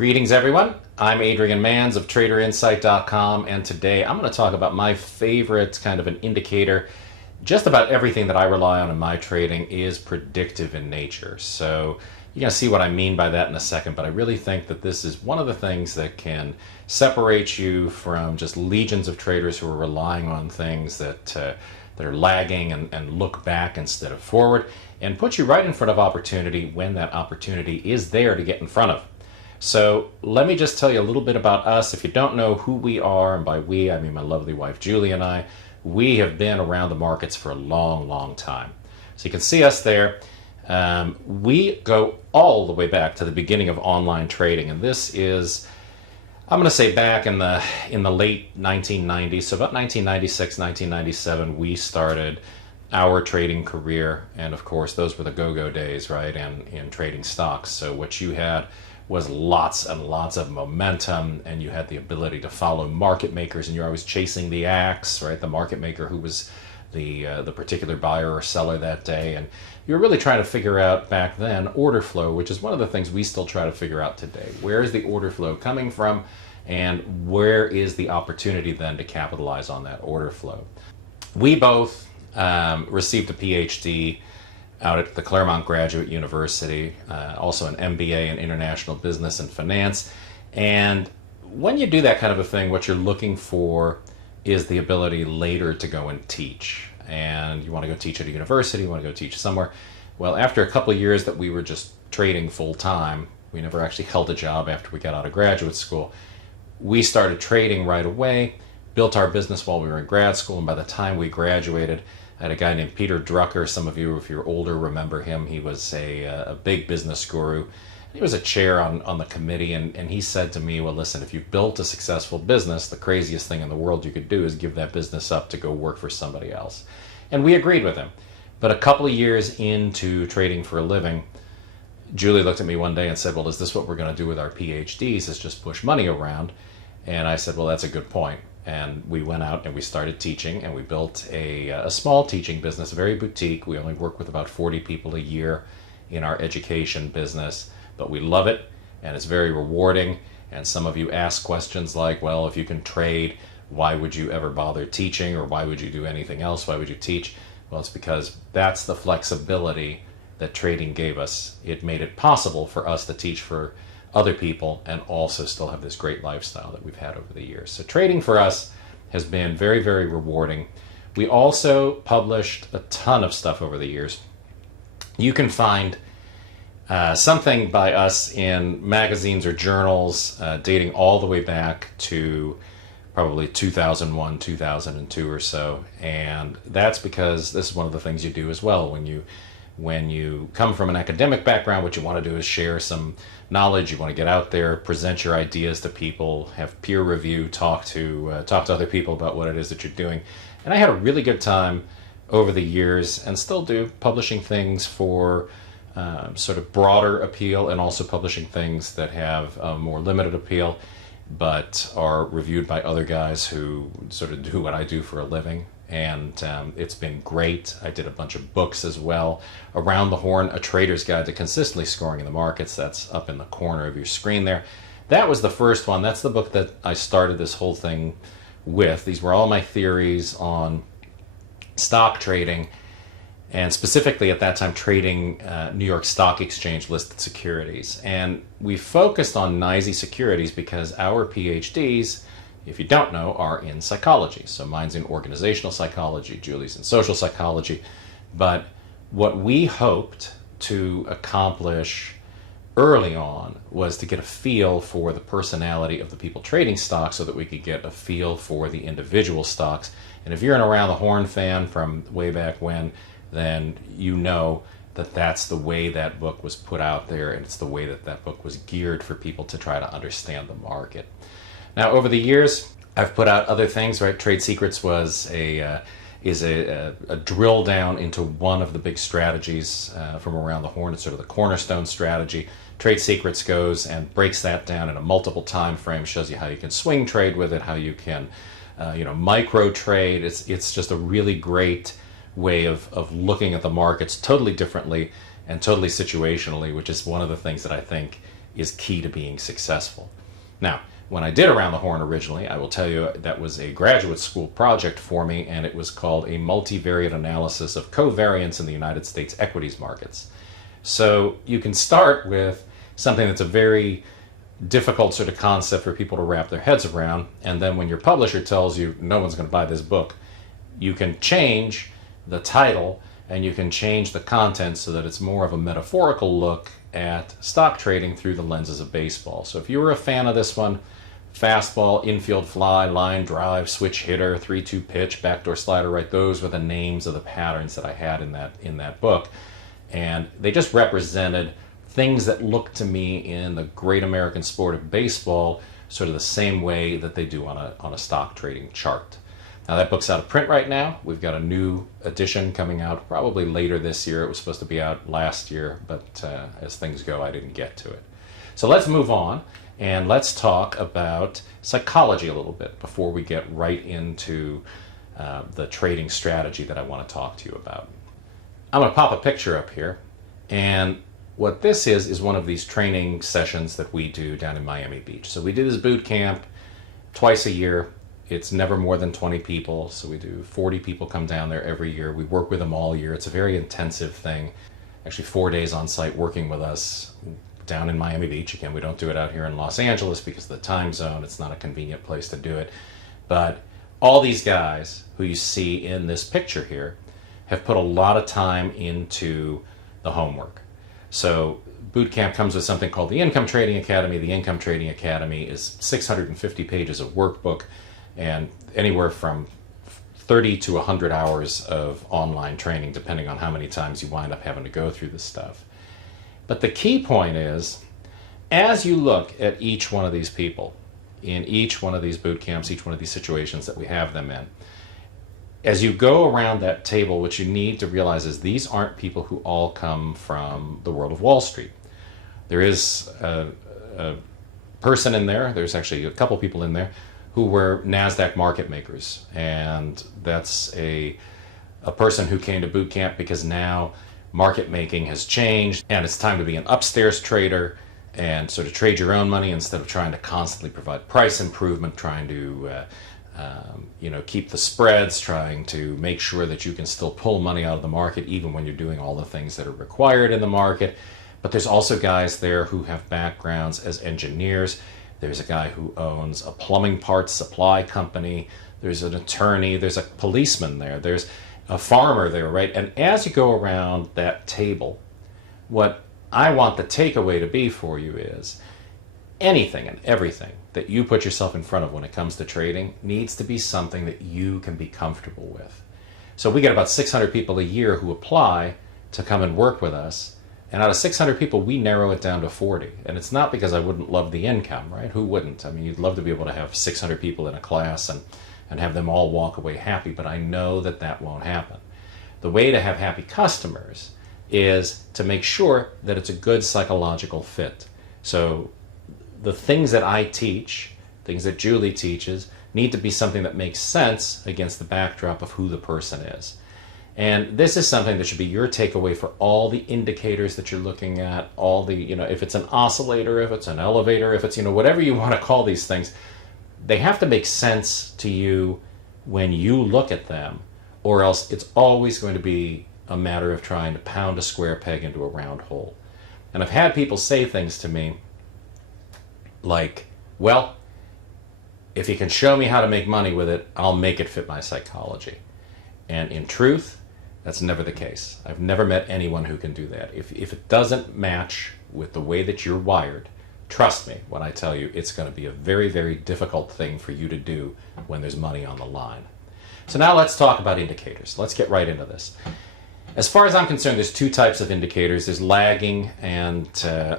Greetings everyone, I'm Adrian Manz of TradeOutLoud.com, and today I'm going to talk about my favorite kind of an indicator. Just about everything that I rely on in my trading is predictive in nature. So you're going to see what I mean by that in a second, but I really think that this is one of the things that can separate you from just legions of traders who are relying on things that are lagging and look back instead of forward, and put you right in front of opportunity when that opportunity is there to get in front of. So let me just tell you a little bit about us. If you don't know who we are, and by we I mean my lovely wife Julie and I, we have been around the markets for a long time. So you can see us there. We go all the way back to the beginning of online trading, and this is, I'm going to say, back in the late 1990s. So about 1996, 1997, we started our trading career, and of course those were the go-go days, right? And in trading stocks. So what you had was lots and lots of momentum, and you had the ability to follow market makers, and you're always chasing the axe, right? The market maker who was the particular buyer or seller that day, and you're really trying to figure out back then order flow, which is one of the things we still try to figure out today. Where is the order flow coming from, and where is the opportunity then to capitalize on that order flow? We both received a PhD out at the Claremont Graduate University, also an MBA in International Business and Finance. And when you do that kind of a thing, what you're looking for is the ability later to go and teach. And you want to go teach at a university, you want to go teach somewhere. Well, after a couple of years that we were just trading full time, we never actually held a job after we got out of graduate school. We started trading right away, built our business while we were in grad school, and by the time we graduated, I had a guy named Peter Drucker. Some of you, if you're older, remember him. He was a big business guru. He was a chair on the committee, and he said to me, well, listen, if you've built a successful business, the craziest thing in the world you could do is give that business up to go work for somebody else. And we agreed with him. But a couple of years into trading for a living, Julie looked at me one day and said, well, is this what we're going to do with our PhDs, is just push money around? And I said, well, that's a good point. And we went out and we started teaching, and we built a small teaching business, very boutique. We only work with about 40 people a year in our education business, but we love it, and it's very rewarding. And some of you ask questions like, well, if you can trade, why would you ever bother teaching, or why would you do anything else? Why would you teach? Well, it's because that's the flexibility that trading gave us. It made it possible for us to teach for other people and also still have this great lifestyle that we've had over the years. So trading for us has been very rewarding. We also published a ton of stuff over the years. You can find something by us in magazines or journals dating all the way back to probably 2001, 2002 or so, and that's because this is one of the things you do as well. When you come from an academic background, what you want to do is share some knowledge. You want to get out there, present your ideas to people, have peer review, talk to other people about what it is that you're doing. And I had a really good time over the years, and still do, publishing things for sort of broader appeal, and also publishing things that have a more limited appeal, but are reviewed by other guys who sort of do what I do for a living. And it's been great. I did a bunch of books as well. Around the Horn, A Trader's Guide to Consistently Scoring in the Markets. That's up in the corner of your screen there. That was the first one. That's the book that I started this whole thing with. These were all my theories on stock trading, and specifically at that time trading New York Stock Exchange listed securities. And we focused on NYSE securities because our PhDs, if you don't know, are in psychology. So mine's in organizational psychology, Julie's in social psychology. But what we hoped to accomplish early on was to get a feel for the personality of the people trading stocks, so that we could get a feel for the individual stocks. And if you're an Around the Horn fan from way back when, then you know that that's the way that book was put out there, and it's the way that that book was geared for people to try to understand the market. Now, over the years, I've put out other things, right? Trade Secrets was a drill down into one of the big strategies from Around the Horn. It's sort of the cornerstone strategy. Trade Secrets goes and breaks that down in a multiple time frame, shows you how you can swing trade with it, how you can micro trade. It's just a really great way of looking at the markets totally differently and totally situationally, which is one of the things that I think is key to being successful. Now, when I did Around the Horn originally, I will tell you that was a graduate school project for me, and it was called a multivariate analysis of covariance in the United States equities markets. So you can start with something that's a very difficult sort of concept for people to wrap their heads around, and then when your publisher tells you no one's going to buy this book, you can change the title and you can change the content so that it's more of a metaphorical look at stock trading through the lenses of baseball. So if you were a fan of this one, fastball, infield fly, line drive, switch hitter, 3-2 pitch, backdoor slider, right, those were the names of the patterns that I had in that book. And they just represented things that look to me in the great American sport of baseball sort of the same way that they do on a stock trading chart. Now that book's out of print right now. We've got a new edition coming out probably later this year. It was supposed to be out last year, but as things go, I didn't get to it. So let's move on and let's talk about psychology a little bit before we get right into the trading strategy that I want to talk to you about. I'm going to pop a picture up here, and what this is one of these training sessions that we do down in Miami Beach. So we do this boot camp twice a year. It's never more than 20 people, so we do 40 people come down there every year. We work with them all year. It's a very intensive thing. Actually 4 days on site working with us down in Miami Beach. Again, we don't do it out here in Los Angeles because of the time zone. It's not a convenient place to do it. But all these guys who you see in this picture here have put a lot of time into the homework. So boot camp comes with something called the Income Trading Academy. The Income Trading Academy is 650 pages of workbook and anywhere from 30 to 100 hours of online training, depending on how many times you wind up having to go through this stuff. But the key point is, as you look at each one of these people, in each one of these boot camps, each one of these situations that we have them in, as you go around that table, what you need to realize is these aren't people who all come from the world of Wall Street. There is a person in there, there's actually a couple people in there, who were NASDAQ market makers. And that's a person who came to boot camp because now market making has changed and it's time to be an upstairs trader and sort of trade your own money instead of trying to constantly provide price improvement, trying to keep the spreads, trying to make sure that you can still pull money out of the market even when you're doing all the things that are required in the market. But there's also guys there who have backgrounds as engineers. There's a guy who owns a plumbing parts supply company. There's an attorney. There's a policeman there. There's a farmer there, right? And as you go around that table, what I want the takeaway to be for you is anything and everything that you put yourself in front of when it comes to trading needs to be something that you can be comfortable with. So we get about 600 people a year who apply to come and work with us. And out of 600 people, we narrow it down to 40. And it's not because I wouldn't love the income, right? Who wouldn't? I mean, you'd love to be able to have 600 people in a class and have them all walk away happy, but I know that that won't happen. The way to have happy customers is to make sure that it's a good psychological fit. So the things that I teach, things that Julie teaches, need to be something that makes sense against the backdrop of who the person is. And this is something that should be your takeaway for all the indicators that you're looking at, all the, if it's an oscillator, if it's an elevator, if it's, whatever you want to call these things, they have to make sense to you when you look at them, or else it's always going to be a matter of trying to pound a square peg into a round hole. And I've had people say things to me like, well, if you can show me how to make money with it, I'll make it fit my psychology. And in truth, that's never the case. I've never met anyone who can do that. If it doesn't match with the way that you're wired, trust me when I tell you it's going to be a very, very difficult thing for you to do when there's money on the line. So now let's talk about indicators. Let's get right into this. As far as I'm concerned, there's two types of indicators. There's lagging and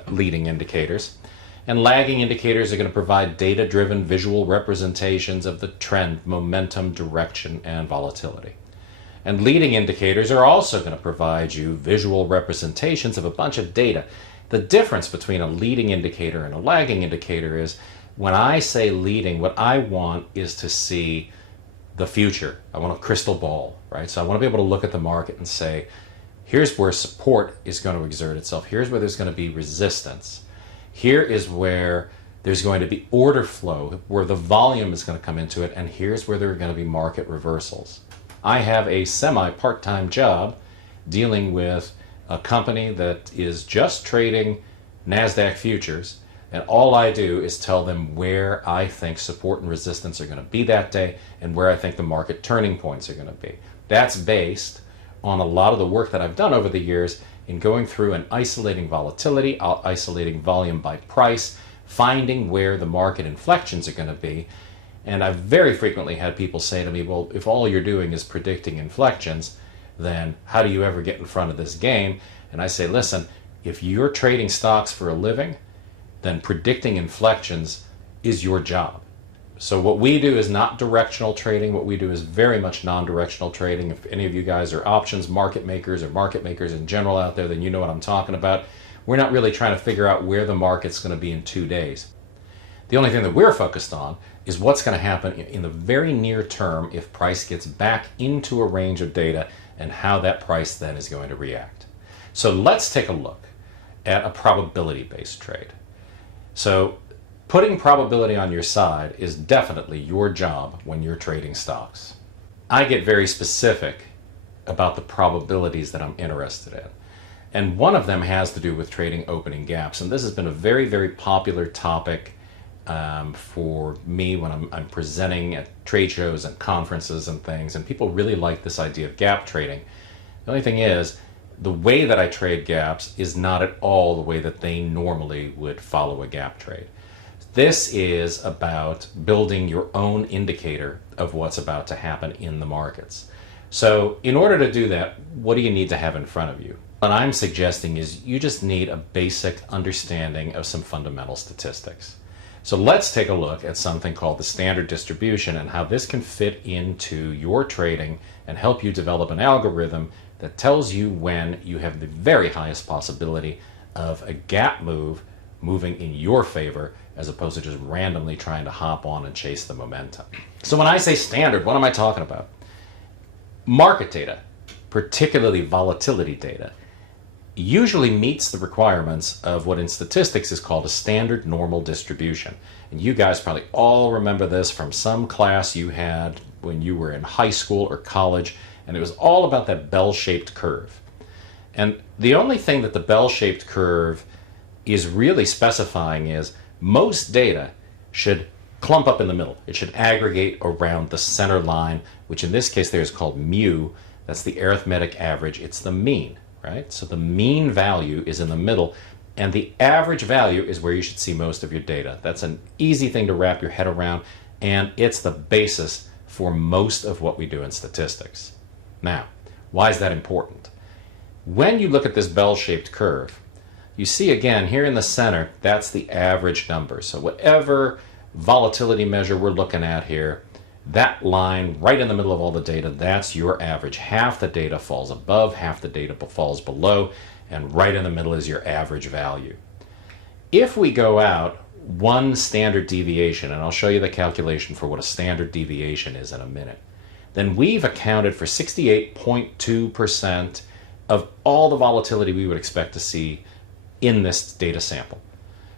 leading indicators. And lagging indicators are going to provide data-driven visual representations of the trend, momentum, direction, and volatility. And leading indicators are also going to provide you visual representations of a bunch of data. The difference between a leading indicator and a lagging indicator is when I say leading, what I want is to see the future. I want a crystal ball, right? So I want to be able to look at the market and say, here's where support is going to exert itself. Here's where there's going to be resistance. Here is where there's going to be order flow, where the volume is going to come into it, and here's where there are going to be market reversals. I have a semi-part-time job dealing with a company that is just trading NASDAQ futures, and all I do is tell them where I think support and resistance are going to be that day and where I think the market turning points are going to be. That's based on a lot of the work that I've done over the years in going through and isolating volatility, isolating volume by price, finding where the market inflections are going to be. And I've very frequently had people say to me, well, if all you're doing is predicting inflections, then how do you ever get in front of this game? And I say, listen, if you're trading stocks for a living, then predicting inflections is your job. So what we do is not directional trading. What we do is very much non-directional trading. If any of you guys are options market makers or market makers in general out there, then you know what I'm talking about. We're not really trying to figure out where the market's going to be in 2 days. The only thing that we're focused on is what's going to happen in the very near term if price gets back into a range of data and how that price then is going to react. So let's take a look at a probability-based trade. So putting probability on your side is definitely your job when you're trading stocks. I get very specific about the probabilities that I'm interested in. And one of them has to do with trading opening gaps. And this has been a very, very popular topic for me when I'm presenting at trade shows and conferences and things. And people really like this idea of gap trading. The only thing is, the way that I trade gaps is not at all the way that they normally would follow a gap trade. This is about building your own indicator of what's about to happen in the markets. So in order to do that, what do you need to have in front of you? What I'm suggesting is you just need a basic understanding of some fundamental statistics. So let's take a look at something called the standard distribution and how this can fit into your trading and help you develop an algorithm that tells you when you have the very highest possibility of a gap move moving in your favor as opposed to just randomly trying to hop on and chase the momentum. So when I say standard, what am I talking about? Market data, particularly volatility data, usually meets the requirements of what in statistics is called a standard normal distribution. And you guys probably all remember this from some class you had when you were in high school or college, and it was all about that bell-shaped curve. And the only thing that the bell-shaped curve is really specifying is most data should clump up in the middle. It should aggregate around the center line, which in this case there is called mu. That's the arithmetic average. It's the mean, right? So the mean value is in the middle, and the average value is where you should see most of your data. That's an easy thing to wrap your head around, and it's the basis for most of what we do in statistics. Now, why is that important? When you look at this bell-shaped curve, you see again here in the center, that's the average number. So whatever volatility measure we're looking at here, that line right in the middle of all the data, that's your average. Half the data falls above, half the data falls below, and right in the middle is your average value. If we go out one standard deviation, and I'll show you the calculation for what a standard deviation is in a minute, then we've accounted for 68.2% of all the volatility we would expect to see in this data sample.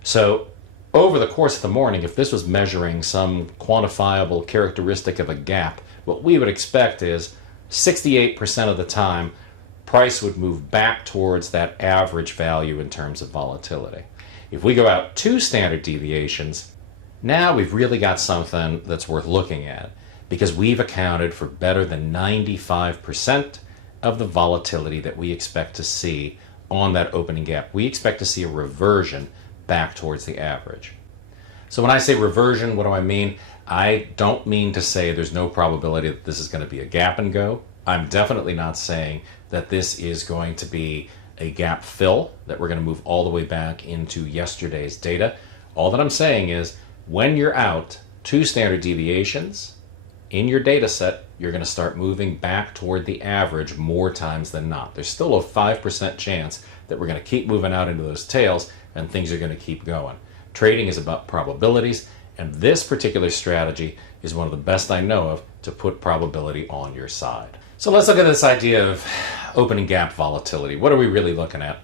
So over the course of the morning, if this was measuring some quantifiable characteristic of a gap, what we would expect is 68% of the time price would move back towards that average value in terms of volatility. If we go out 2 standard deviations, now we've really got something that's worth looking at, because we've accounted for better than 95% of the volatility that we expect to see on that opening gap. We expect to see a reversion back towards the average. So when I say reversion, what do I mean? I don't mean to say there's no probability that this is going to be a gap and go. I'm definitely not saying that this is going to be a gap fill, that we're going to move all the way back into yesterday's data. All that I'm saying is when you're out 2 standard deviations in your data set, you're going to start moving back toward the average more times than not. There's still a 5% chance that we're going to keep moving out into those tails and things are going to keep going. Trading is about probabilities, and this particular strategy is one of the best I know of to put probability on your side. So let's look at this idea of opening gap volatility. What are we really looking at?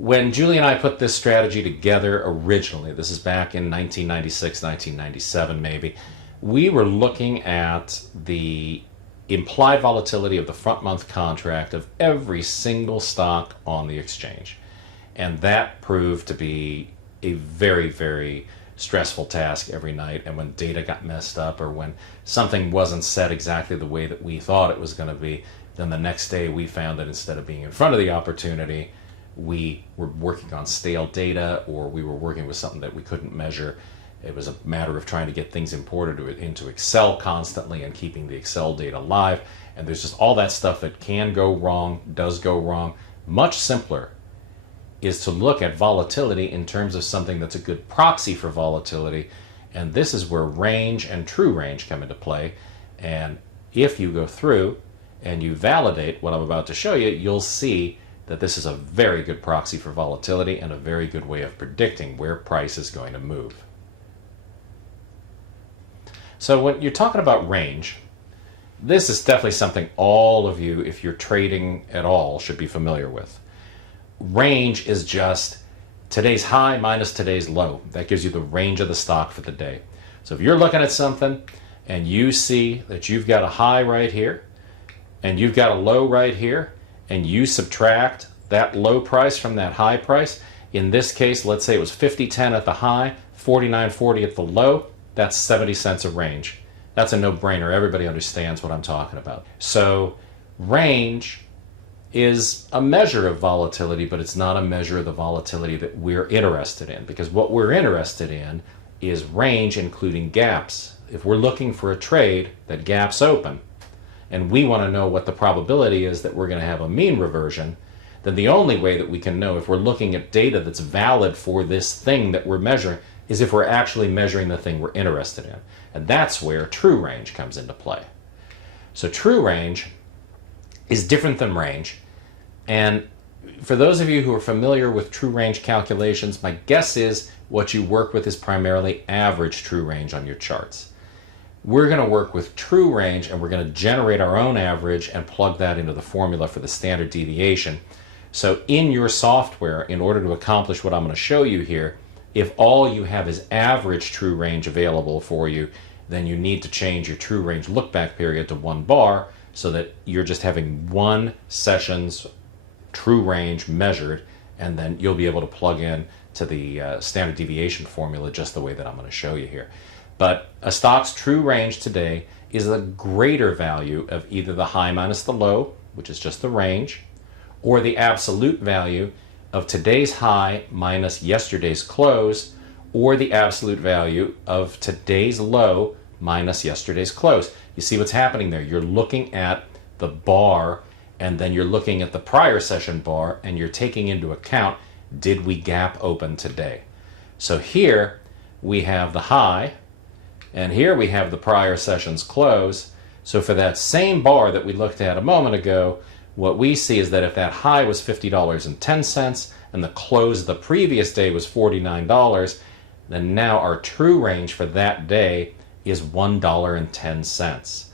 When Julie and I put this strategy together originally, this is back in 1996, 1997 maybe, we were looking at the implied volatility of the front month contract of every single stock on the exchange. And that proved to be a very, very stressful task every night. And when data got messed up, or when something wasn't set exactly the way that we thought it was going to be, then the next day we found that instead of being in front of the opportunity, we were working on stale data, or we were working with something that we couldn't measure. It was a matter of trying to get things imported into Excel constantly and keeping the Excel data live. And there's just all that stuff that can go wrong, does go wrong. Much simpler is to look at volatility in terms of something that's a good proxy for volatility. And this is where range and true range come into play. And if you go through and you validate what I'm about to show you, you'll see that this is a very good proxy for volatility and a very good way of predicting where price is going to move. So when you're talking about range, this is definitely something all of you, if you're trading at all, should be familiar with. Range is just today's high minus today's low. That gives you the range of the stock for the day. So if you're looking at something and you see that you've got a high right here and you've got a low right here, and you subtract that low price from that high price, in this case, let's say it was 50.10 at the high, 49.40 at the low, that's 70 cents of range. That's a no-brainer. Everybody understands what I'm talking about. So range is a measure of volatility, but it's not a measure of the volatility that we're interested in, because what we're interested in is range including gaps. If we're looking for a trade that gaps open, and we want to know what the probability is that we're going to have a mean reversion, then the only way that we can know if we're looking at data that's valid for this thing that we're measuring is if we're actually measuring the thing we're interested in. And that's where true range comes into play. So true range is different than range. And for those of you who are familiar with true range calculations, my guess is what you work with is primarily average true range on your charts. We're going to work with true range, and we're going to generate our own average and plug that into the formula for the standard deviation. So in your software, in order to accomplish what I'm going to show you here, if all you have is average true range available for you, then you need to change your true range look-back period to 1 bar so that you're just having 1 session's true range measured, and then you'll be able to plug in to the standard deviation formula just the way that I'm going to show you here. But a stock's true range today is a greater value of either the high minus the low, which is just the range, or the absolute value of today's high minus yesterday's close, or the absolute value of today's low minus yesterday's close. You see what's happening there? You're looking at the bar, and then you're looking at the prior session bar, and you're taking into account, did we gap open today? So here we have the high, and here we have the prior session's close. So for that same bar that we looked at a moment ago, what we see is that if that high was $50.10 and the close of the previous day was $49, then now our true range for that day is $1.10.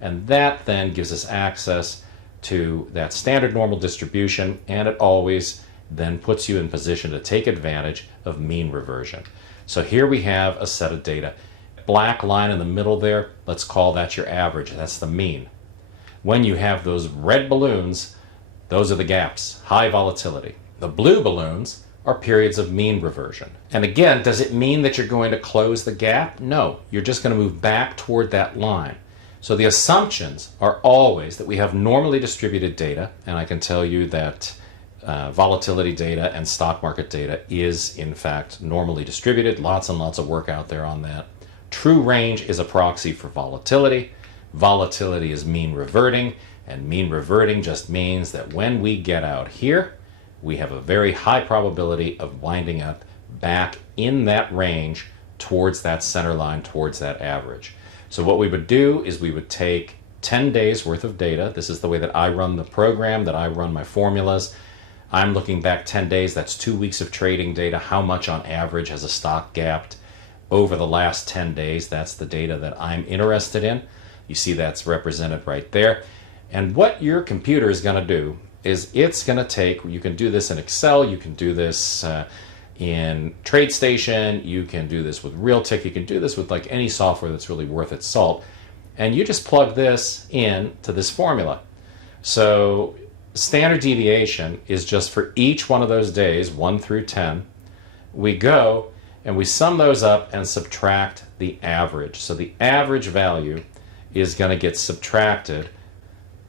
And that then gives us access to that standard normal distribution, and it always then puts you in position to take advantage of mean reversion. So here we have a set of data. Black line in the middle there, let's call that your average. That's the mean. When you have those red balloons, those are the gaps, high volatility. The blue balloons are periods of mean reversion. And again, does it mean that you're going to close the gap? No, you're just going to move back toward that line. So the assumptions are always that we have normally distributed data, and I can tell you that volatility data and stock market data is in fact normally distributed. Lots and lots of work out there on that. True range is a proxy for volatility. Volatility is mean reverting, and mean reverting just means that when we get out here, we have a very high probability of winding up back in that range towards that center line, towards that average. So what we would do is we would take 10 days worth of data. This is the way that I run the program, that I run my formulas. I'm looking back 10 days. That's 2 weeks of trading data. How much on average has a stock gapped over the last 10 days? That's the data that I'm interested in. You see that's represented right there. And what your computer is going to do is it's going to take, you can do this in Excel, you can do this in TradeStation, you can do this with Realtic, you can do this with like any software that's really worth its salt. And you just plug this in to this formula. So standard deviation is just for each one of those days, 1 through 10. We go and we sum those up and subtract the average. So the average value is going to get subtracted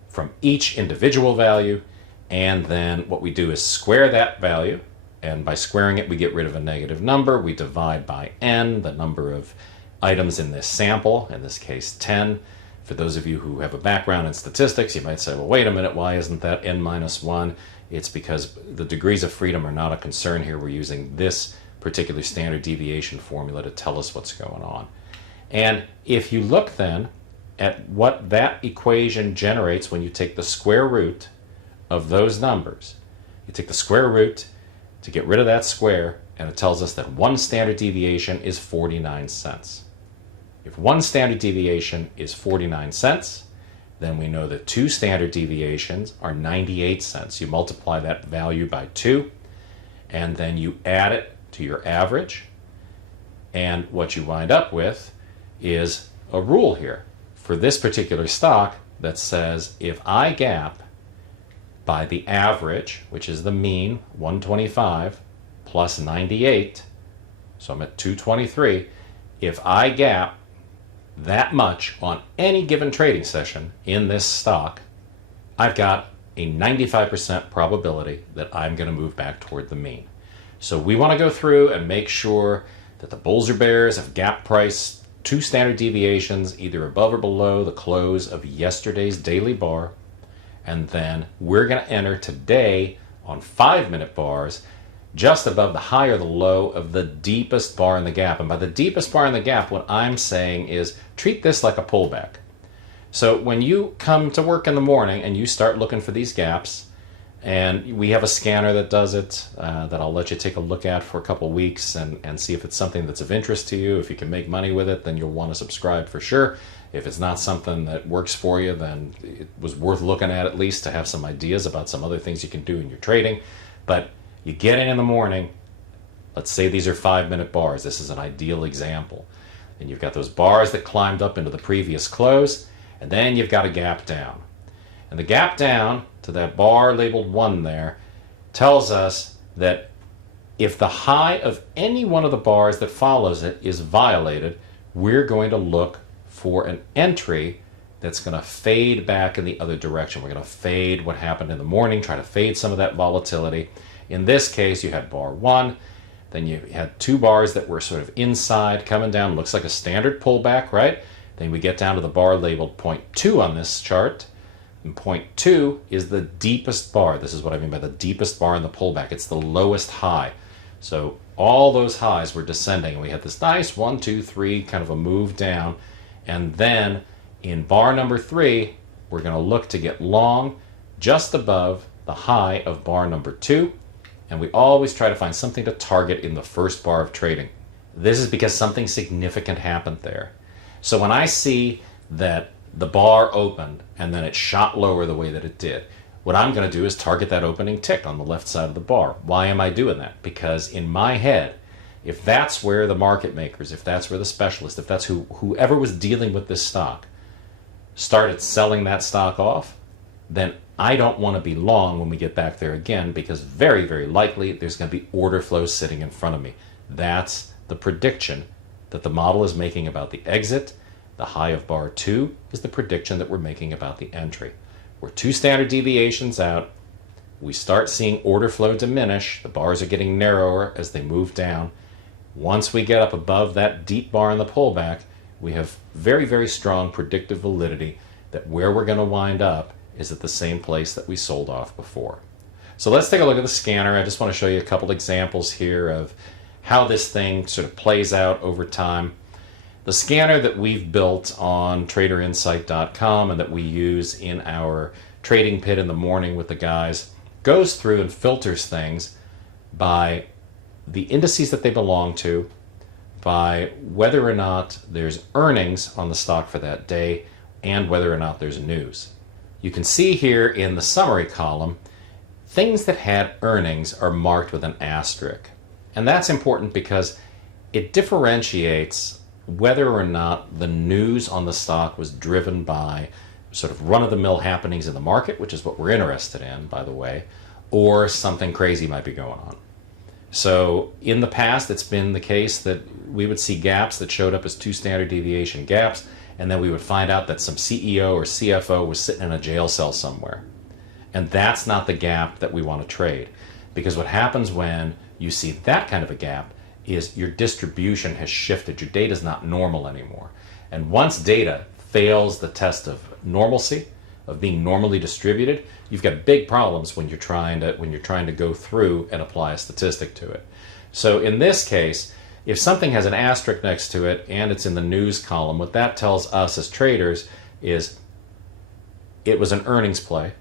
from each individual value, and then what we do is square that value, and by squaring it we get rid of a negative number. We divide by n, the number of items in this sample, in this case 10. For those of you who have a background in statistics, you might say, well, wait a minute, why isn't that n minus 1? It's because the degrees of freedom are not a concern here. We're using this particular standard deviation formula to tell us what's going on. And if you look then at what that equation generates when you take the square root of those numbers, you take the square root to get rid of that square, and it tells us that one standard deviation is 49 cents. If one standard deviation is 49 cents, then we know that two standard deviations are 98 cents. You multiply that value by 2, and then you add it to your average, and what you wind up with is a rule here for this particular stock that says if I gap by the average, which is the mean, 125 plus 98, so I'm at 223, if I gap that much on any given trading session in this stock, I've got a 95% probability that I'm going to move back toward the mean. So we want to go through and make sure that the bulls or bears have gap price 2 standard deviations either above or below the close of yesterday's daily bar, and then we're going to enter today on 5-minute bars just above the high or the low of the deepest bar in the gap. And by the deepest bar in the gap, what I'm saying is treat this like a pullback. So when you come to work in the morning and you start looking for these gaps, and we have a scanner that does it that I'll let you take a look at for a couple weeks and see if it's something that's of interest to you. If you can make money with it, then you'll want to subscribe for sure. If it's not something that works for you, then it was worth looking at least to have some ideas about some other things you can do in your trading. But you get in the morning, let's say these are 5-minute bars. This is an ideal example. And you've got those bars that climbed up into the previous close, and then you've got a gap down. And the gap down to that bar labeled 1 there tells us that if the high of any one of the bars that follows it is violated, we're going to look for an entry that's going to fade back in the other direction. We're going to fade what happened in the morning, try to fade some of that volatility. In this case, you had bar 1, then you had 2 bars that were sort of inside, coming down, looks like a standard pullback, right? Then we get down to the bar labeled 0.2 on this chart. And 0.2 is the deepest bar. This is what I mean by the deepest bar in the pullback. It's the lowest high. So all those highs were descending, and we had this nice 1, 2, 3 kind of a move down. And then in bar number 3, we're going to look to get long just above the high of bar number 2. And we always try to find something to target in the first bar of trading. This is because something significant happened there. So when I see that the bar opened and then it shot lower the way that it did, what I'm going to do is target that opening tick on the left side of the bar. Why am I doing that? Because in my head, if that's where the market makers, if that's where the specialists, if that's whoever was dealing with this stock started selling that stock off, then I don't want to be long when we get back there again, because very, very likely there's going to be order flow sitting in front of me. That's the prediction that the model is making about the exit. The high of bar 2 is the prediction that we're making about the entry. We're 2 standard deviations out. We start seeing order flow diminish. The bars are getting narrower as they move down. Once we get up above that deep bar in the pullback, we have very, very strong predictive validity that where we're going to wind up is at the same place that we sold off before. So let's take a look at the scanner. I just want to show you a couple examples here of how this thing sort of plays out over time. The scanner that we've built on TraderInsight.com and that we use in our trading pit in the morning with the guys goes through and filters things by the indices that they belong to, by whether or not there's earnings on the stock for that day, and whether or not there's news. You can see here in the summary column things that had earnings are marked with an asterisk. And that's important because it differentiates whether or not the news on the stock was driven by sort of run-of-the-mill happenings in the market, which is what we're interested in, by the way, or something crazy might be going on. So in the past, it's been the case that we would see gaps that showed up as 2 standard deviation gaps, and then we would find out that some CEO or CFO was sitting in a jail cell somewhere. And that's not the gap that we want to trade. Because what happens when you see that kind of a gap is your distribution has shifted. Your data is not normal anymore. And once data fails the test of normalcy, of being normally distributed, you've got big problems when you're trying to go through and apply a statistic to it. So in this case, if something has an asterisk next to it and it's in the news column, what that tells us as traders is it was an earnings play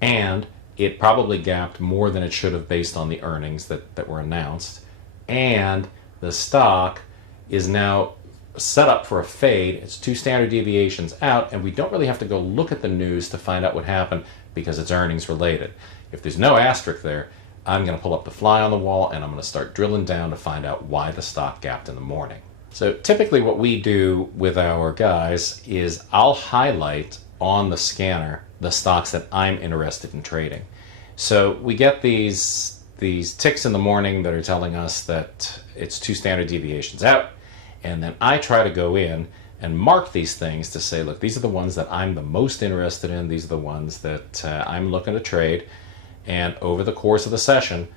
and it probably gapped more than it should have based on the earnings that were announced, and the stock is now set up for a fade. It's 2 standard deviations out, and we don't really have to go look at the news to find out what happened because it's earnings related. If there's no asterisk there, I'm going to pull up the fly on the wall and I'm going to start drilling down to find out why the stock gapped in the morning. So typically what we do with our guys is I'll highlight on the scanner the stocks that I'm interested in trading. So we get these ticks in the morning that are telling us that it's 2 standard deviations out, and then I try to go in and mark these things to say, look, these are the ones that I'm the most interested in, these are the ones that I'm looking to trade, and over the course of the session,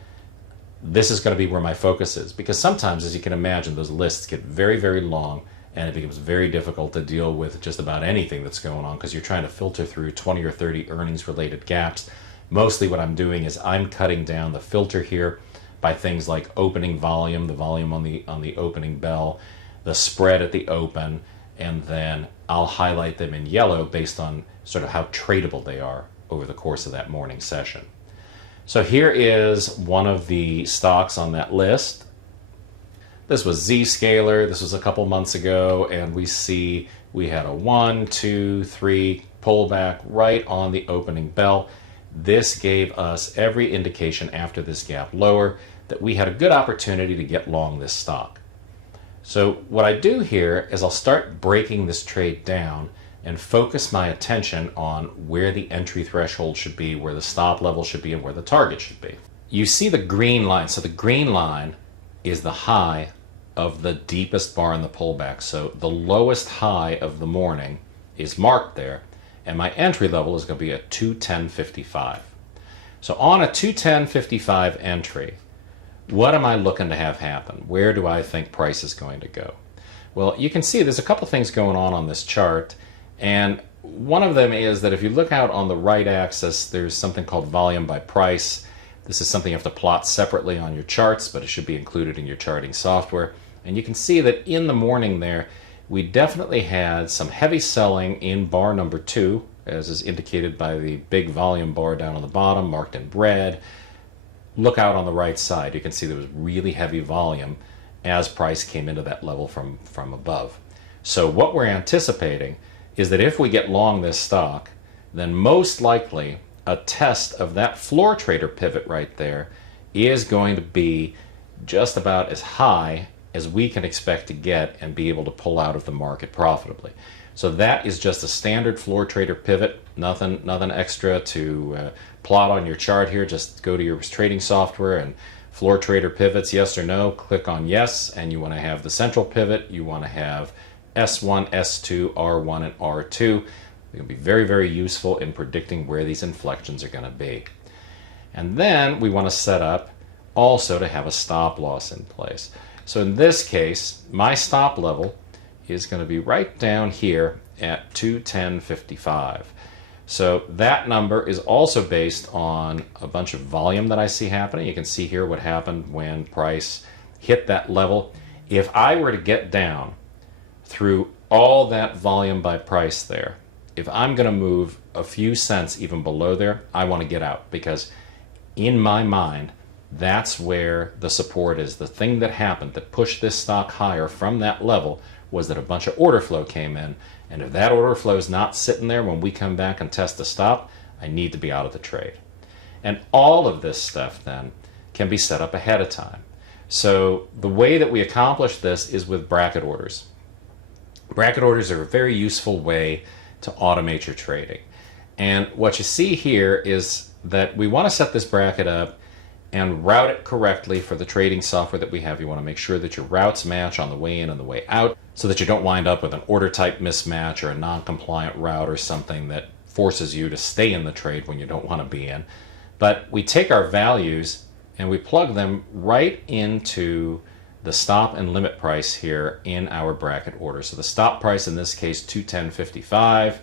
this is going to be where my focus is. Because sometimes, as you can imagine, those lists get very, very long, and it becomes very difficult to deal with just about anything that's going on because you're trying to filter through 20 or 30 earnings-related gaps. Mostly what I'm doing is I'm cutting down the filter here by things like opening volume, the volume on the opening bell, the spread at the open, and then I'll highlight them in yellow based on sort of how tradable they are over the course of that morning session. So here is one of the stocks on that list. This was ZSCALO. This was a couple months ago, and we see we had a 1, 2, 3 pullback right on the opening bell. This gave us every indication after this gap lower that we had a good opportunity to get long this stock. So what I do here is I'll start breaking this trade down and focus my attention on where the entry threshold should be, where the stop level should be, and where the target should be. You see the green line. So the green line is the high of the deepest bar in the pullback. So the lowest high of the morning is marked there, and my entry level is going to be at 210.55. So on a 210.55 entry, what am I looking to have happen? Where do I think price is going to go? Well, you can see there's a couple things going on this chart, and one of them is that if you look out on the right axis, there's something called volume by price. This is something you have to plot separately on your charts, but it should be included in your charting software. And you can see that in the morning there, we definitely had some heavy selling in bar number 2, as is indicated by the big volume bar down on the bottom, marked in red. Look out on the right side. You can see there was really heavy volume as price came into that level from above. So what we're anticipating is that if we get long this stock, then most likely a test of that floor trader pivot right there is going to be just about as high as we can expect to get and be able to pull out of the market profitably. So that is just a standard floor trader pivot, nothing extra to plot on your chart here. Just go to your trading software and floor trader pivots, yes or no, click on yes, and you want to have the central pivot, you want to have S1, S2, R1, and R2. They're going to be very, very useful in predicting where these inflections are going to be. And then we want to set up also to have a stop loss in place. So in this case, my stop level is going to be right down here at 210.55. So that number is also based on a bunch of volume that I see happening. You can see here what happened when price hit that level. If I were to get down through all that volume by price there, if I'm going to move a few cents even below there, I want to get out, because in my mind, that's where the support is. The thing that happened that pushed this stock higher from that level was that a bunch of order flow came in, and if that order flow is not sitting there when we come back and test the stop, I need to be out of the trade. And all of this stuff then can be set up ahead of time. So the way that we accomplish this is with bracket orders. Bracket orders are a very useful way to automate your trading. And what you see here is that we want to set this bracket up and route it correctly for the trading software that we have. You want to make sure that your routes match on the way in and the way out so that you don't wind up with an order type mismatch or a non-compliant route or something that forces you to stay in the trade when you don't want to be in. But we take our values and we plug them right into the stop and limit price here in our bracket order. So the stop price in this case 210.55,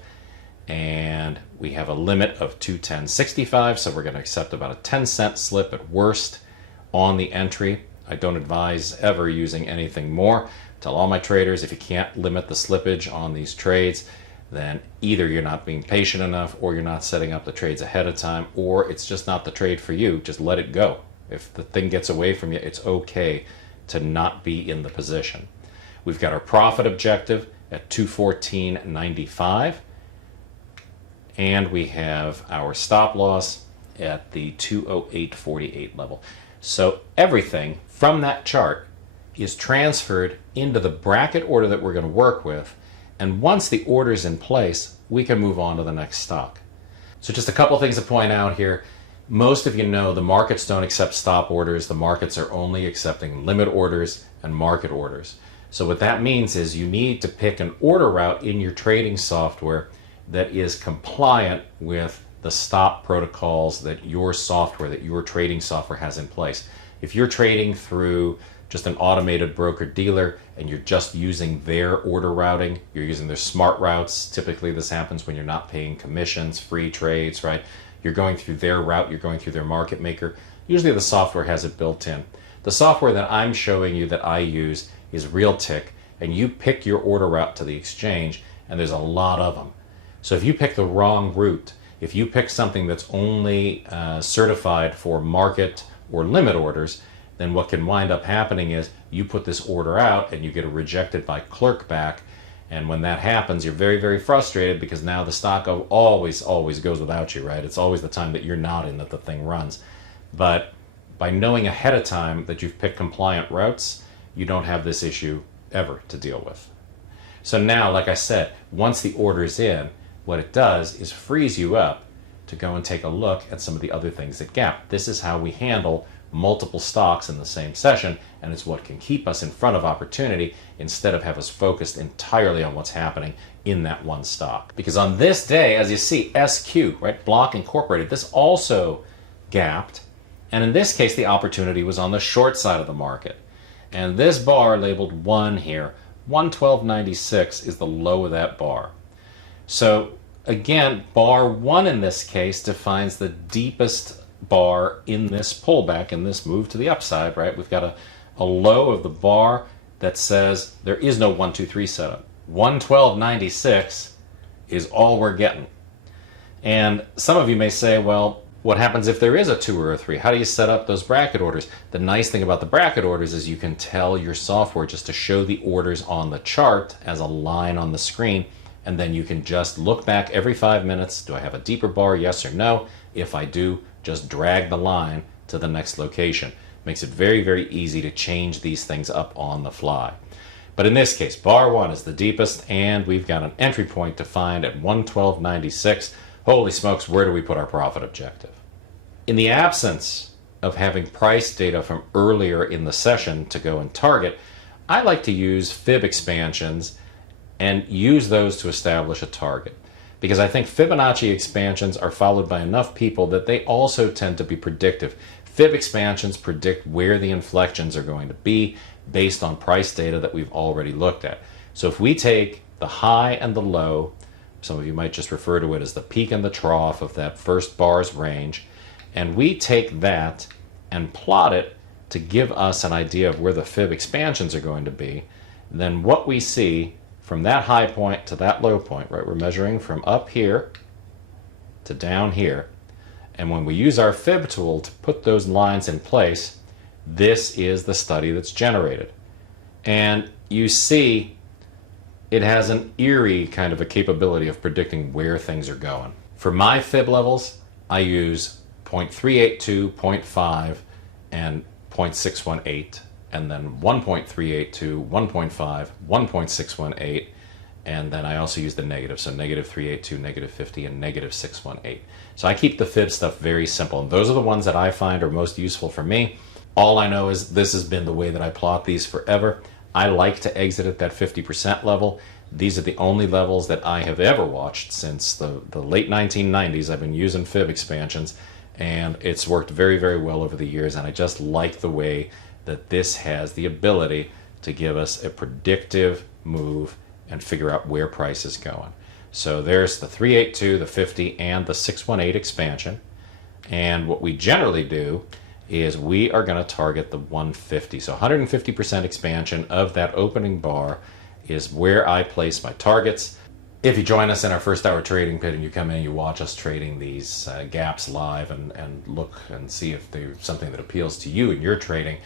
and we have a limit of 210.65, so we're going to accept about a 10-cent slip at worst on the entry. I don't advise ever using anything more. Tell all my traders, if you can't limit the slippage on these trades, then either you're not being patient enough, or you're not setting up the trades ahead of time, or it's just not the trade for you. Just let it go. If the thing gets away from you, it's okay to not be in the position. We've got our profit objective at 214.95. And we have our stop loss at the 208.48 level. So everything from that chart is transferred into the bracket order that we're going to work with. And once the order is in place, we can move on to the next stock. So just a couple things to point out here. Most of you know the markets don't accept stop orders. The markets are only accepting limit orders and market orders. So what that means is you need to pick an order route in your trading software that is compliant with the stop protocols that your software, that your trading software has in place. If you're trading through just an automated broker-dealer and you're just using their order routing, you're using their smart routes. Typically this happens when you're not paying commissions, free trades, right? You're going through their route, you're going through their market maker. Usually the software has it built in. The software that I'm showing you that I use is Realtick, and you pick your order route to the exchange, and there's a lot of them. So if you pick the wrong route, if you pick something that's only certified for market or limit orders, then what can wind up happening is you put this order out and you get a rejected by clerk back. And when that happens, you're very, very frustrated because now the stock always goes without you, right? It's always the time that you're not in that the thing runs. But by knowing ahead of time that you've picked compliant routes, you don't have this issue ever to deal with. So now, like I said, once the order's in, what it does is frees you up to go and take a look at some of the other things that gap. This is how we handle multiple stocks in the same session, and it's what can keep us in front of opportunity instead of have us focused entirely on what's happening in that one stock. Because on this day, as you see, SQ, right, Block Incorporated, this also gapped, and in this case the opportunity was on the short side of the market. And this bar labeled 1 here, 112.96 is the low of that bar. So again, bar 1 in this case defines the deepest bar in this pullback, in this move to the upside, right? We've got a low of the bar that says there is no 1, 2, 3 setup. 112.96 is all we're getting. And some of you may say, well, what happens if there is a 2 or a 3? How do you set up those bracket orders? The nice thing about the bracket orders is you can tell your software just to show the orders on the chart as a line on the screen, and then you can just look back every 5 minutes. Do I have a deeper bar? Yes or no? If I do, just drag the line to the next location. Makes it very, very easy to change these things up on the fly. But in this case, bar 1 is the deepest, and we've got an entry point defined at 112.96. Holy smokes, where do we put our profit objective? In the absence of having price data from earlier in the session to go and target, I like to use fib expansions and use those to establish a target. Because I think Fibonacci expansions are followed by enough people that they also tend to be predictive. Fib expansions predict where the inflections are going to be based on price data that we've already looked at. So if we take the high and the low, some of you might just refer to it as the peak and the trough of that first bar's range, and we take that and plot it to give us an idea of where the fib expansions are going to be, then what we see from that high point to that low point, right? We're measuring from up here to down here. And when we use our fib tool to put those lines in place, this is the study that's generated. And you see it has an eerie kind of a capability of predicting where things are going. For my fib levels, I use 0.382, zero point 0.5, and 0.618, and then 1.382, 1.5, 1.618, and then I also use the negative, so negative 382, negative 50, and negative 618. So I keep the fib stuff very simple, and those are the ones that I find are most useful for me. All I know is this has been the way that I plot these forever. I like to exit at that 50% level. These are the only levels that I have ever watched since the late 1990s. I've been using fib expansions, and it's worked very, very well over the years, and I just like the way that this has the ability to give us a predictive move and figure out where price is going. So there's the 382, the 50, and the 618 expansion. And what we generally do is we are going to target the 150. So 150% expansion of that opening bar is where I place my targets. If you join us in our first hour trading pit and you come in, you watch us trading these gaps live and look and see if there's something that appeals to you in your trading,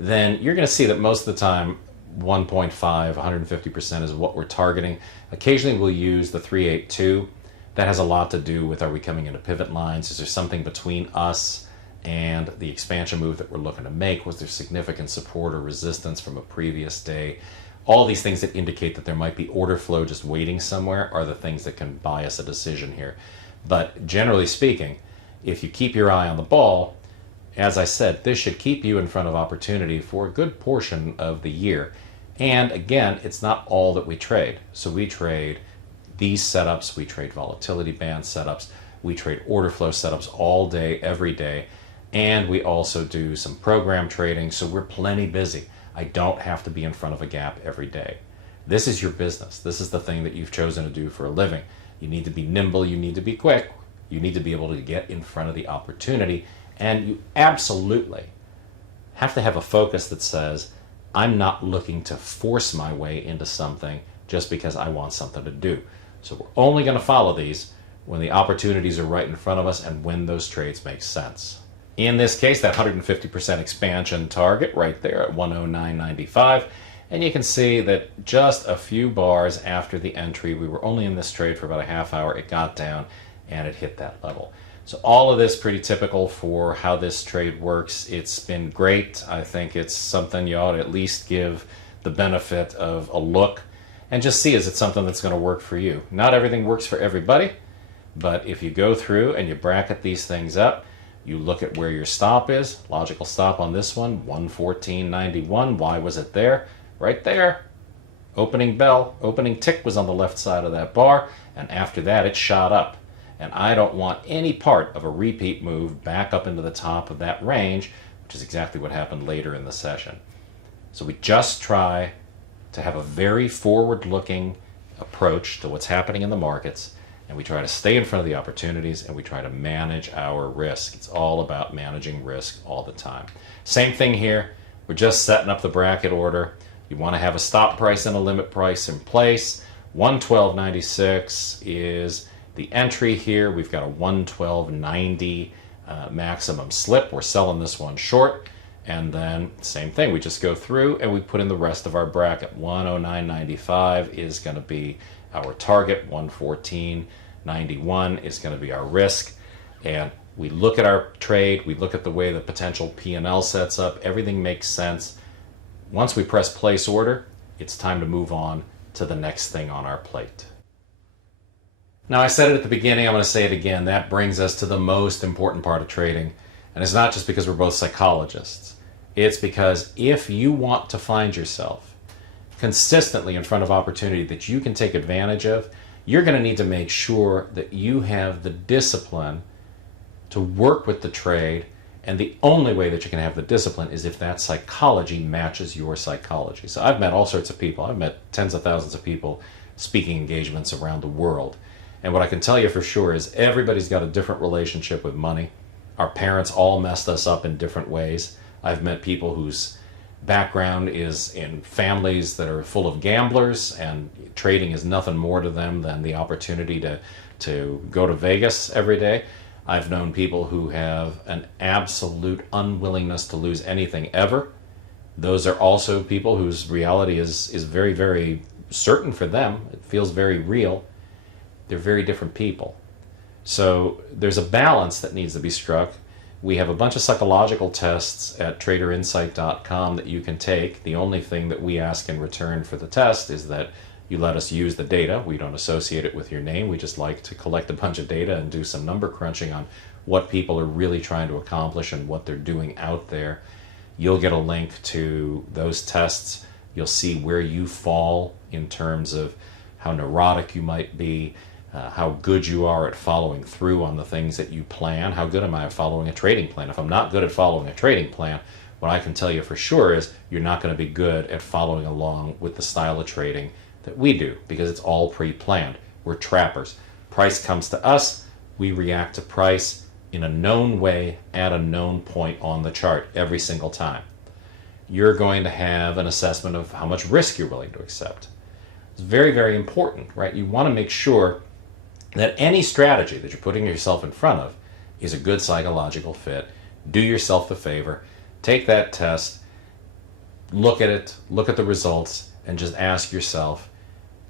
then you're going to see that most of the time 1.5, 150% is what we're targeting. Occasionally we'll use the 382. That has a lot to do with, are we coming into pivot lines? Is there something between us and the expansion move that we're looking to make? Was there significant support or resistance from a previous day? All these things that indicate that there might be order flow just waiting somewhere are the things that can bias a decision here. But generally speaking, if you keep your eye on the ball, as I said, this should keep you in front of opportunity for a good portion of the year. And again, it's not all that we trade. So we trade these setups, we trade volatility band setups, we trade order flow setups all day, every day, and we also do some program trading, so we're plenty busy. I don't have to be in front of a gap every day. This is your business. This is the thing that you've chosen to do for a living. You need to be nimble, you need to be quick, you need to be able to get in front of the opportunity, and you absolutely have to have a focus that says, I'm not looking to force my way into something just because I want something to do. So we're only going to follow these when the opportunities are right in front of us and when those trades make sense. In this case, that 150% expansion target right there at 109.95. And you can see that just a few bars after the entry, we were only in this trade for about a half hour, it got down and it hit that level. So all of this pretty typical for how this trade works. It's been great. I think it's something you ought to at least give the benefit of a look and just see, is it something that's going to work for you? Not everything works for everybody, but if you go through and you bracket these things up, you look at where your stop is, logical stop on this one, 114.91. Why was it there? Right there. Opening bell, opening tick was on the left side of that bar, and after that it shot up. And I don't want any part of a repeat move back up into the top of that range, which is exactly what happened later in the session. So we just try to have a very forward-looking approach to what's happening in the markets, and we try to stay in front of the opportunities, and we try to manage our risk. It's all about managing risk all the time. Same thing here. We're just setting up the bracket order. You want to have a stop price and a limit price in place. 112.96 is the entry here. We've got a 112.90 maximum slip. We're selling this one short. And then same thing, we just go through and we put in the rest of our bracket. 109.95 is going to be our target. 114.91 is going to be our risk. And we look at our trade, we look at the way the potential P&L sets up, everything makes sense. Once we press place order, it's time to move on to the next thing on our plate. Now, I said it at the beginning, I'm going to say it again, that brings us to the most important part of trading. And it's not just because we're both psychologists. It's because if you want to find yourself consistently in front of opportunity that you can take advantage of, you're going to need to make sure that you have the discipline to work with the trade. And the only way that you can have the discipline is if that psychology matches your psychology. So I've met all sorts of people. I've met tens of thousands of people speaking engagements around the world. And what I can tell you for sure is everybody's got a different relationship with money. Our parents all messed us up in different ways. I've met people whose background is in families that are full of gamblers, and trading is nothing more to them than the opportunity to go to Vegas every day. I've known people who have an absolute unwillingness to lose anything ever. Those are also people whose reality is very, very certain for them. It feels very real. They're very different people. So there's a balance that needs to be struck. We have a bunch of psychological tests at TraderInsight.com that you can take. The only thing that we ask in return for the test is that you let us use the data. We don't associate it with your name. We just like to collect a bunch of data and do some number crunching on what people are really trying to accomplish and what they're doing out there. You'll get a link to those tests. You'll see where you fall in terms of how neurotic you might be, how good you are at following through on the things that you plan. How good am I at following a trading plan? If I'm not good at following a trading plan, what I can tell you for sure is you're not going to be good at following along with the style of trading that we do, because it's all pre-planned. We're trappers. Price comes to us, we react to price in a known way at a known point on the chart every single time. You're going to have an assessment of how much risk you're willing to accept. It's very, very important, right? You want to make sure that any strategy that you're putting yourself in front of is a good psychological fit. Do yourself the favor, take that test, look at it, look at the results, and just ask yourself,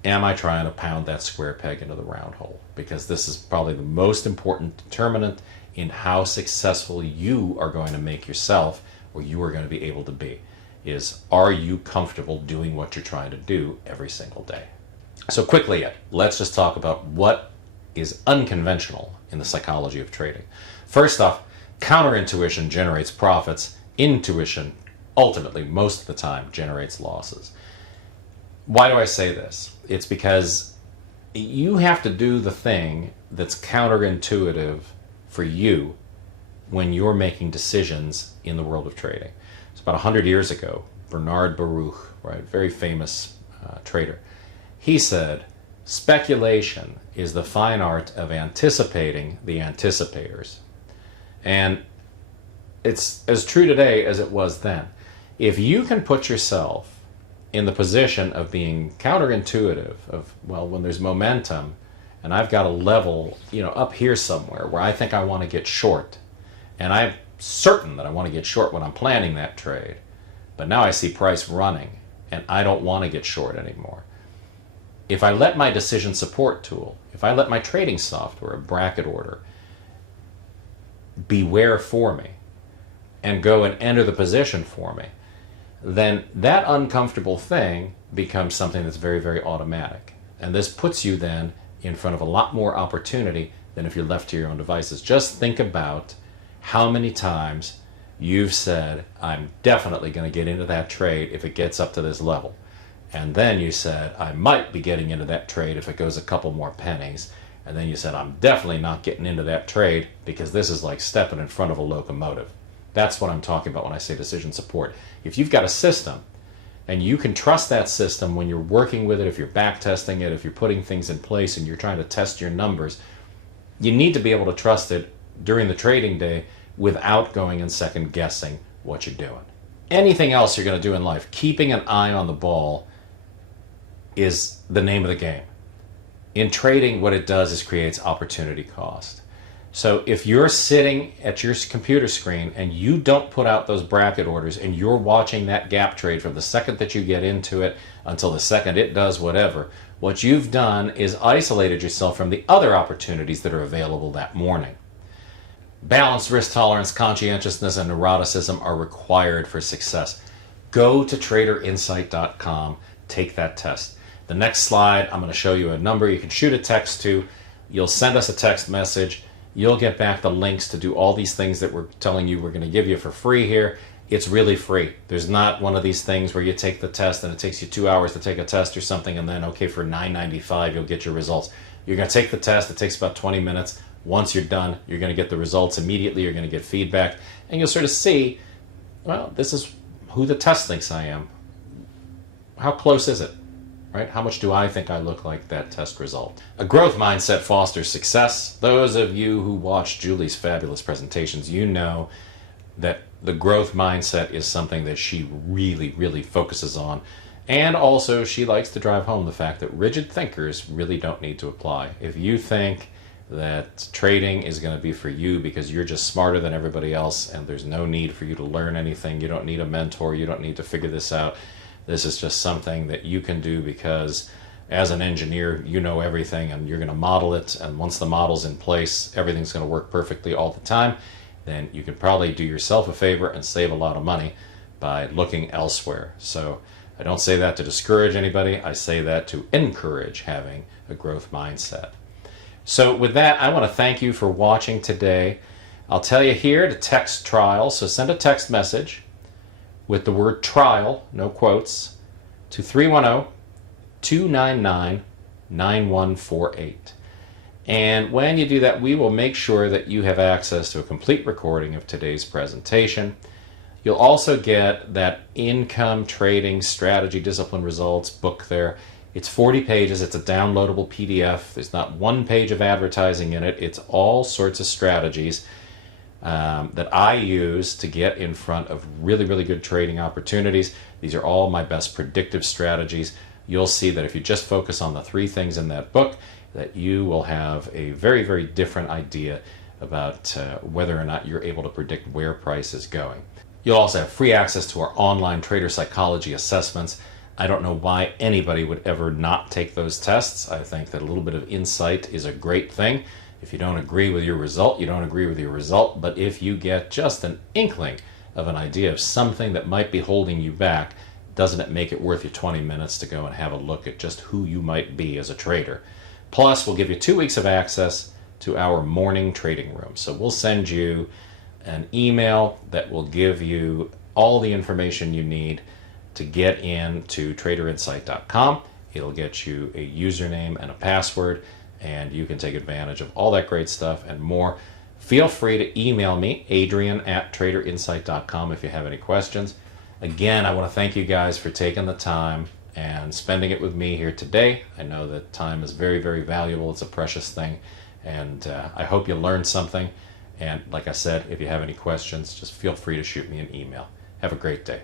am I trying to pound that square peg into the round hole? Because this is probably the most important determinant in how successful you are going to make yourself, or you are going to be able to be, is are you comfortable doing what you're trying to do every single day? So quickly, let's just talk about what is unconventional in the psychology of trading. First off, counterintuition generates profits. Intuition, ultimately, most of the time, generates losses. Why do I say this? It's because you have to do the thing that's counterintuitive for you when you're making decisions in the world of trading. It's about 100 years ago, Bernard Baruch, right, very famous trader, he said, speculation is the fine art of anticipating the anticipators. And it's as true today as it was then. If you can put yourself in the position of being counterintuitive, of, well, when there's momentum and I've got a level, up here somewhere where I think I want to get short, and I'm certain that I want to get short when I'm planning that trade, but now I see price running and I don't want to get short anymore. If I let my decision support tool, if I let my trading software, a bracket order, beware for me and go and enter the position for me, then that uncomfortable thing becomes something that's very, very automatic. And this puts you then in front of a lot more opportunity than if you're left to your own devices. Just think about how many times you've said, I'm definitely going to get into that trade if it gets up to this level. And then you said, I might be getting into that trade if it goes a couple more pennies. And then you said, I'm definitely not getting into that trade because this is like stepping in front of a locomotive. That's what I'm talking about when I say decision support. If you've got a system and you can trust that system when you're working with it, if you're back testing it, if you're putting things in place and you're trying to test your numbers, you need to be able to trust it during the trading day without going and second guessing what you're doing. Anything else you're going to do in life, keeping an eye on the ball is the name of the game. In trading, what it does is creates opportunity cost. So if you're sitting at your computer screen and you don't put out those bracket orders and you're watching that gap trade from the second that you get into it until the second it does whatever, what you've done is isolated yourself from the other opportunities that are available that morning. Balance, risk tolerance, conscientiousness, and neuroticism are required for success. Go to TraderInsight.com, take that test. The next slide, I'm going to show you a number you can shoot a text to. You'll send us a text message. You'll get back the links to do all these things that we're telling you we're going to give you for free here. It's really free. There's not one of these things where you take the test and it takes you 2 hours to take a test or something, and then, okay, for $9.95 you'll get your results. You're going to take the test. It takes about 20 minutes. Once you're done, you're going to get the results immediately. You're going to get feedback, and you'll sort of see, well, this is who the test thinks I am. How close is it? Right? How much do I think I look like that test result? A growth mindset fosters success. Those of you who watch Julie's fabulous presentations, you know that the growth mindset is something that she really, really focuses on. And also, she likes to drive home the fact that rigid thinkers really don't need to apply. If you think that trading is going to be for you because you're just smarter than everybody else and there's no need for you to learn anything, you don't need a mentor, you don't need to figure this out, this is just something that you can do because as an engineer, you know everything and you're going to model it, and once the model's in place, everything's going to work perfectly all the time, then you can probably do yourself a favor and save a lot of money by looking elsewhere. So I don't say that to discourage anybody. I say that to encourage having a growth mindset. So with that, I want to thank you for watching today. I'll tell you here to text trial. So send a text message with the word trial, no quotes, to 310-299-9148. And when you do that, we will make sure that you have access to a complete recording of today's presentation. You'll also get that Income Trading Strategy Discipline Results book there. It's 40 pages. It's a downloadable PDF. There's not one page of advertising in it. It's all sorts of strategies that I use to get in front of really, really good trading opportunities. These are all my best predictive strategies. You'll see that if you just focus on the 3 things in that book, that you will have a very, very different idea about whether or not you're able to predict where price is going. You'll also have free access to our online trader psychology assessments. I don't know why anybody would ever not take those tests. I think that a little bit of insight is a great thing. If you don't agree with your result, you don't agree with your result. But if you get just an inkling of an idea of something that might be holding you back, doesn't it make it worth your 20 minutes to go and have a look at just who you might be as a trader? Plus, we'll give you 2 weeks of access to our morning trading room. So we'll send you an email that will give you all the information you need to get into TraderInsight.com. It'll get you a username and a password, and you can take advantage of all that great stuff and more. Feel free to email me, Adrian@TraderInsight.com, if you have any questions. Again, I want to thank you guys for taking the time and spending it with me here today. I know that time is very, very valuable. It's a precious thing, and I hope you learned something. And like I said, if you have any questions, just feel free to shoot me an email. Have a great day.